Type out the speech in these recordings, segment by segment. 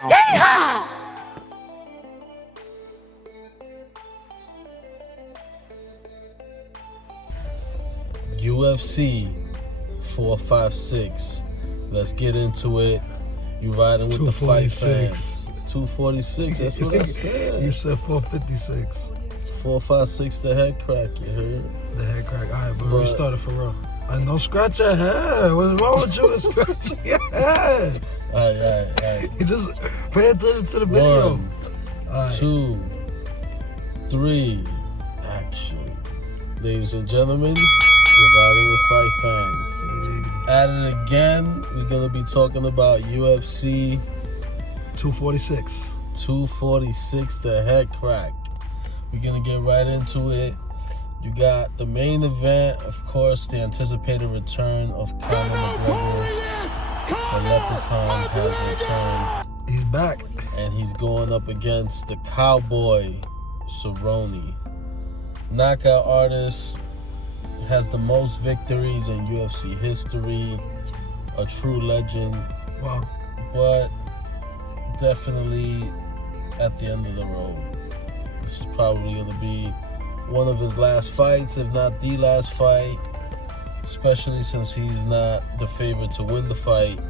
Yeehaw! UFC 456. Let's get into it. You riding with the fight fans. 246. That's what I said. You said 456. 456. The head crack. You heard? The head crack. All right, but we started for real. Don't scratch your head. What's wrong with you? Scratch your head. All right. You just pay attention to the video. 1, 2, 3. Action. Ladies and gentlemen, you're riding with fight fans. At it again, we're going to be talking about UFC 246. 246, the head crack. We're going to get right into it. You got the main event, of course, the anticipated return of Conor McGregor. The Leprechaun has returned. He's back. And he's going up against the Cowboy, Cerrone. Knockout artist, has the most victories in UFC history. A true legend. Wow. But definitely at the end of the road. This is probably going to be one of his last fights, if not the last fight, especially since he's not the favorite to win the fight.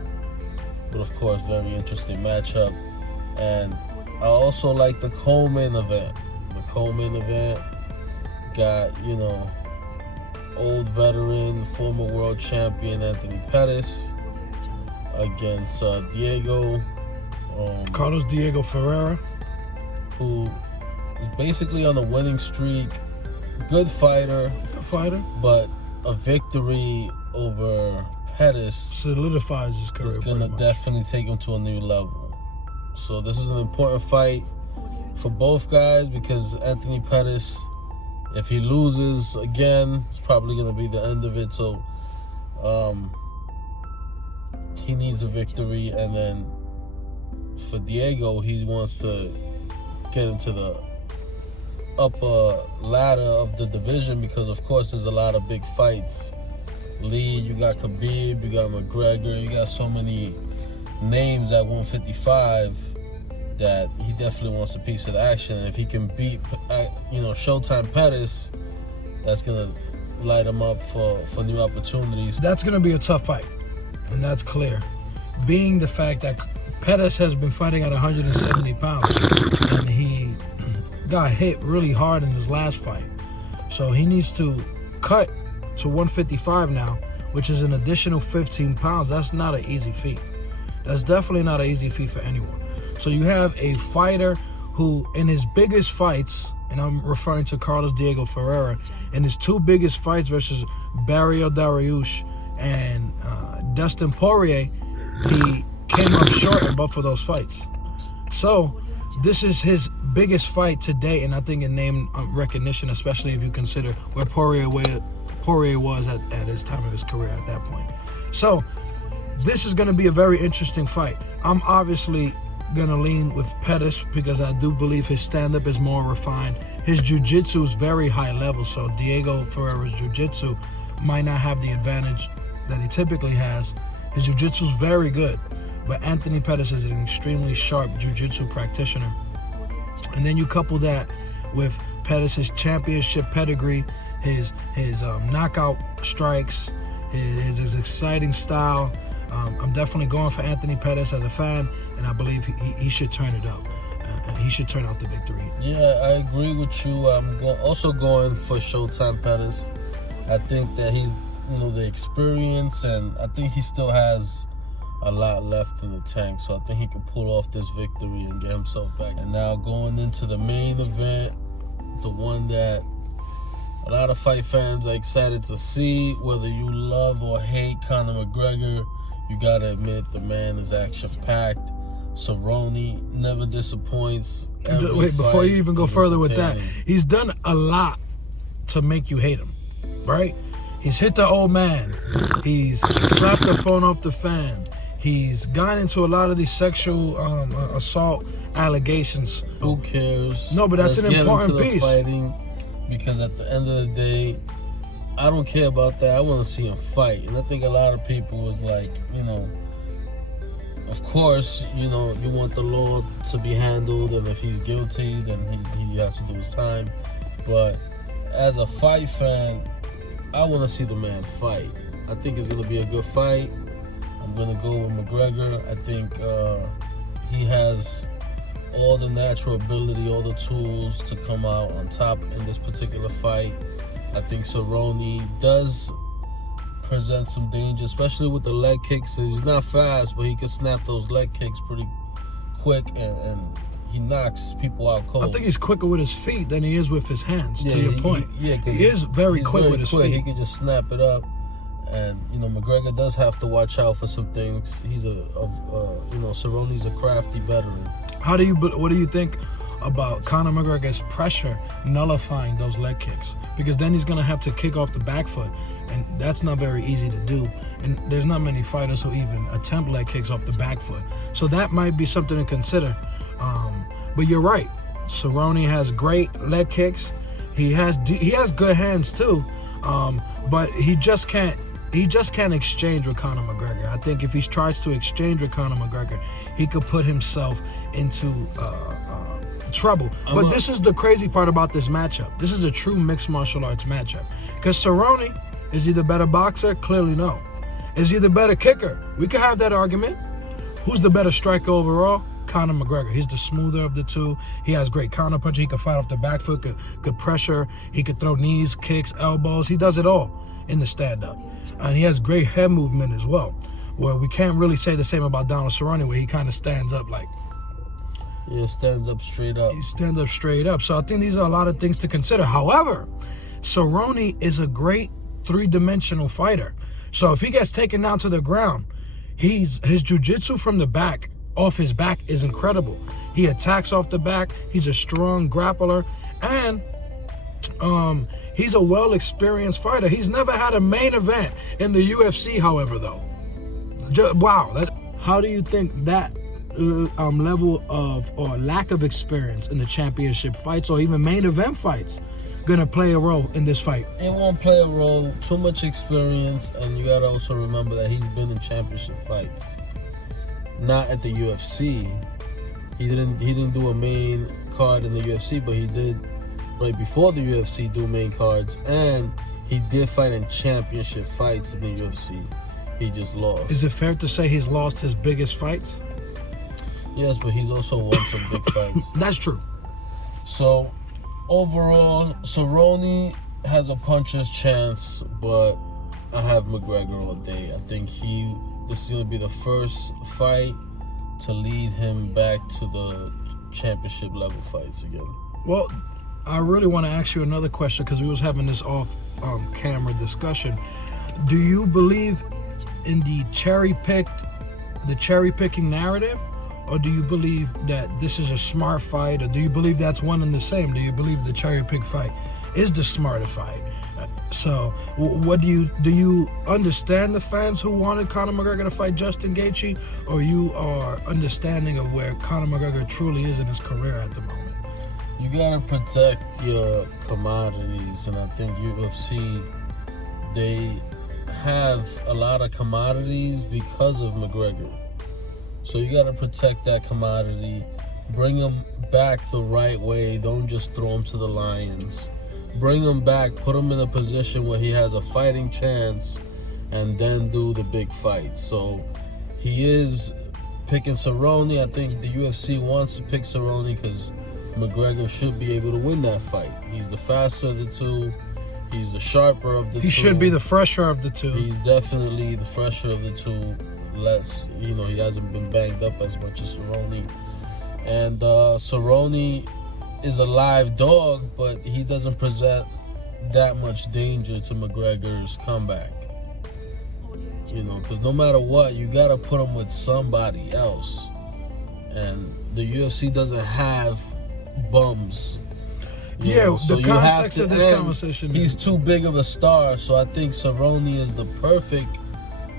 But of course, very interesting matchup. And I also like the co-main event. The co-main event got, old veteran, former world champion Anthony Pettis against Diego. Carlos Diego Ferreira. Who is basically on a winning streak. Good fighter. But a victory over Pettis solidifies his career. It's going to definitely take him to a new level. So this is an important fight for both guys because Anthony Pettis, if he loses again, it's probably going to be the end of it. So he needs a victory. And then for Diego, he wants to get into the upper ladder of the division because, of course, there's a lot of big fights. Lee, you got Khabib, you got McGregor, you got so many names at 155 that he definitely wants a piece of the action. And if he can beat, Showtime Pettis, that's gonna light him up for new opportunities. That's gonna be a tough fight, and that's clear. Being the fact that Pettis has been fighting at 170 pounds, and he got hit really hard in his last fight. So he needs to cut to 155 now, which is an additional 15 pounds. That's not an easy feat. That's definitely not an easy feat for anyone. So you have a fighter who, in his biggest fights, and I'm referring to Carlos Diego Ferreira, in his two biggest fights versus Barrio Dariush and Dustin Poirier, he came up short in both of those fights. So this is his biggest fight to date, and I think in name recognition, especially if you consider where Poirier was at his time of his career at that point. So this is going to be a very interesting fight. I'm obviously going to lean with Pettis because I do believe his stand-up is more refined. His jiu-jitsu is very high level, so Diego Ferreira's jiu-jitsu might not have the advantage that he typically has. His jiu-jitsu is very good, but Anthony Pettis is an extremely sharp jiu-jitsu practitioner. And then you couple that with Pettis' championship pedigree, his knockout strikes, his exciting style. I'm definitely going for Anthony Pettis as a fan, and I believe he should turn it up. He should turn out the victory. Yeah, I agree with you. I'm also going for Showtime Pettis. I think that he's, the experience, and I think he still has a lot left in the tank. So I think he can pull off this victory and get himself back. And now going into the main event, the one that a lot of fight fans are excited to see. Whether you love or hate Conor McGregor, you gotta admit the man is action-packed. Cerrone never disappoints. Wait, before you even go further with that, he's done a lot to make you hate him, right? He's hit the old man. He's slapped the phone off the fan. He's gotten into a lot of these sexual assault allegations. Who cares? No, but that's an important piece. Fighting, because at the end of the day, I don't care about that. I want to see him fight. And I think a lot of people is like, Of course, you want the law to be handled, and if he's guilty, then he has to do his time. But as a fight fan, I want to see the man fight. I think it's going to be a good fight. I'm going to go with McGregor. I think he has all the natural ability, all the tools to come out on top in this particular fight. I think Cerrone does present some danger, especially with the leg kicks. He's not fast, but he can snap those leg kicks pretty quick, and he knocks people out cold. I think he's quicker with his feet than he is with his hands, to your point. He is very quick with his feet. He can just snap it up. And, McGregor does have to watch out for some things. He's Cerrone's a crafty veteran. What do you think about Conor McGregor's pressure nullifying those leg kicks? Because then he's going to have to kick off the back foot, and that's not very easy to do. And there's not many fighters who even attempt leg kicks off the back foot. So that might be something to consider. But you're right. Cerrone has great leg kicks. He has good hands too. But he just can't exchange with Conor McGregor. I think if he tries to exchange with Conor McGregor, he could put himself into trouble. But this is the crazy part about this matchup. This is a true mixed martial arts matchup. Because Cerrone, is he the better boxer? Clearly no. Is he the better kicker? We could have that argument. Who's the better striker overall? Conor McGregor. He's the smoother of the two. He has great counter punching. He can fight off the back foot, could pressure. He could throw knees, kicks, elbows. He does it all in the stand-up. And he has great head movement as well, where we can't really say the same about Donald Cerrone, where he kind of stands up like... Yeah, stands up straight up. He stands up straight up. So I think these are a lot of things to consider. However, Cerrone is a great three-dimensional fighter. So if he gets taken down to the ground, his jiu-jitsu from the back, off his back, is incredible. He attacks off the back. He's a strong grappler. And he's a well-experienced fighter. He's never had a main event in the UFC, however, though. Wow. How do you think that level of or lack of experience in the championship fights or even main event fights gonna play a role in this fight? It won't play a role. Too much experience, and you gotta also remember that he's been in championship fights. Not at the UFC. He didn't do a main card in the UFC, but he did right before the UFC do main cards, and he did fight in championship fights in the UFC. He just lost. Is it fair to say he's lost his biggest fights? Yes, but he's also won some big fights. That's true. So, overall, Cerrone has a puncher's chance, but I have McGregor all day. I think this is going to be the first fight to lead him back to the championship level fights again. Well, I really want to ask you another question because we was having this off-camera discussion. Do you believe in the cherry-picking narrative? Or do you believe that this is a smart fight? Or do you believe that's one and the same? Do you believe the cherry pick fight is the smarter fight? So, what do you understand the fans who wanted Conor McGregor to fight Justin Gaethje, or you are understanding of where Conor McGregor truly is in his career at the moment? You gotta protect your commodities, and I think UFC, they have a lot of commodities because of McGregor. So you got to protect that commodity, bring him back the right way. Don't just throw him to the lions. Bring him back, put him in a position where he has a fighting chance, and then do the big fight. So he is picking Cerrone. I think the UFC wants to pick Cerrone because McGregor should be able to win that fight. He's the faster of the two. He's the sharper of the two. He should be the fresher of the two. He's definitely the fresher of the two. He hasn't been banged up as much as Cerrone. And Cerrone is a live dog, but he doesn't present that much danger to McGregor's comeback. Because no matter what, you got to put him with somebody else. And the UFC doesn't have bums. The context of this conversation. He's too big of a star, so I think Cerrone is the perfect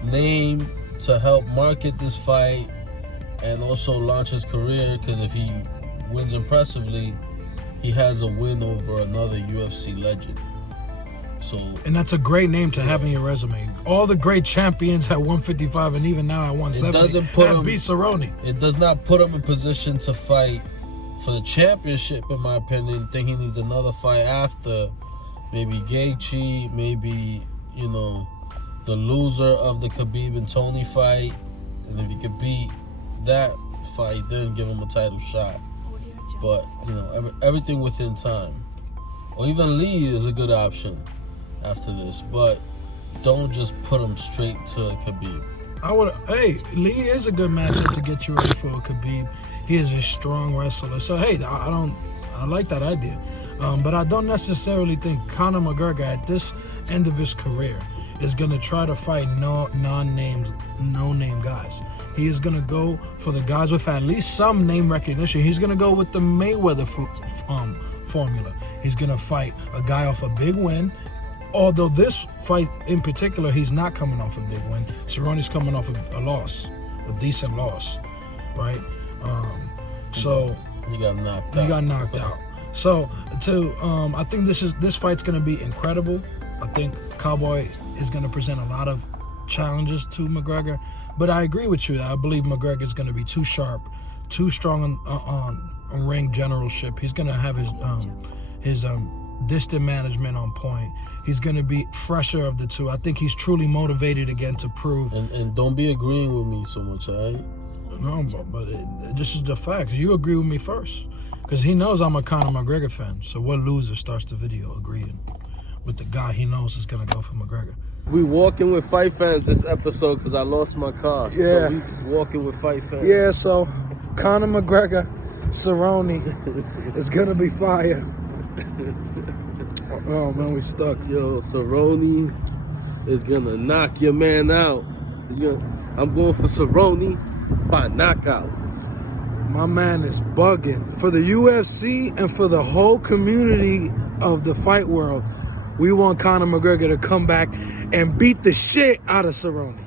name to help market this fight and also launch his career, because if he wins impressively, he has a win over another UFC legend. So, and that's a great name to have in your resume. All the great champions at 155 and even now at 170 have beat Cerrone. It does not put him in position to fight for the championship, in my opinion. I think he needs another fight after, maybe Gaethje, maybe, you know, the loser of the Khabib and Tony fight. And if he could beat that fight, then give him a title shot. But, you know, everything within time. Or even Lee is a good option after this. But don't just put him straight to Khabib. Hey, Lee is a good matchup to get you ready for a Khabib. He is a strong wrestler. So, hey, I like that idea. But I don't necessarily think Conor McGregor at this end of his career is going to try to fight no-name guys. He is going to go for the guys with at least some name recognition. He's going to go with the Mayweather formula. He's going to fight a guy off a big win. Although this fight in particular, he's not coming off a big win. Cerrone's coming off a loss, a decent loss, right? So he got knocked out. So I think this fight's going to be incredible. I think Cowboy is going to present a lot of challenges to McGregor, but I agree with you. I believe McGregor is going to be too sharp, too strong on ring generalship. He's going to have his distant management on point. He's going to be fresher of the two. I think he's truly motivated again to prove. And don't be agreeing with me so much, all right? No, but this is the facts. You agree with me first, because he knows I'm a Conor McGregor fan. So what loser starts the video agreeing with the guy he knows is going to go for McGregor? We walking with fight fans this episode because I lost my car. Yeah. So we walking with fight fans. Yeah, so Conor McGregor, Cerrone is going to be fire. Oh, man, we stuck. Yo, Cerrone is going to knock your man out. I'm going for Cerrone by knockout. My man is bugging. For the UFC and for the whole community of the fight world, we want Conor McGregor to come back and beat the shit out of Cerrone.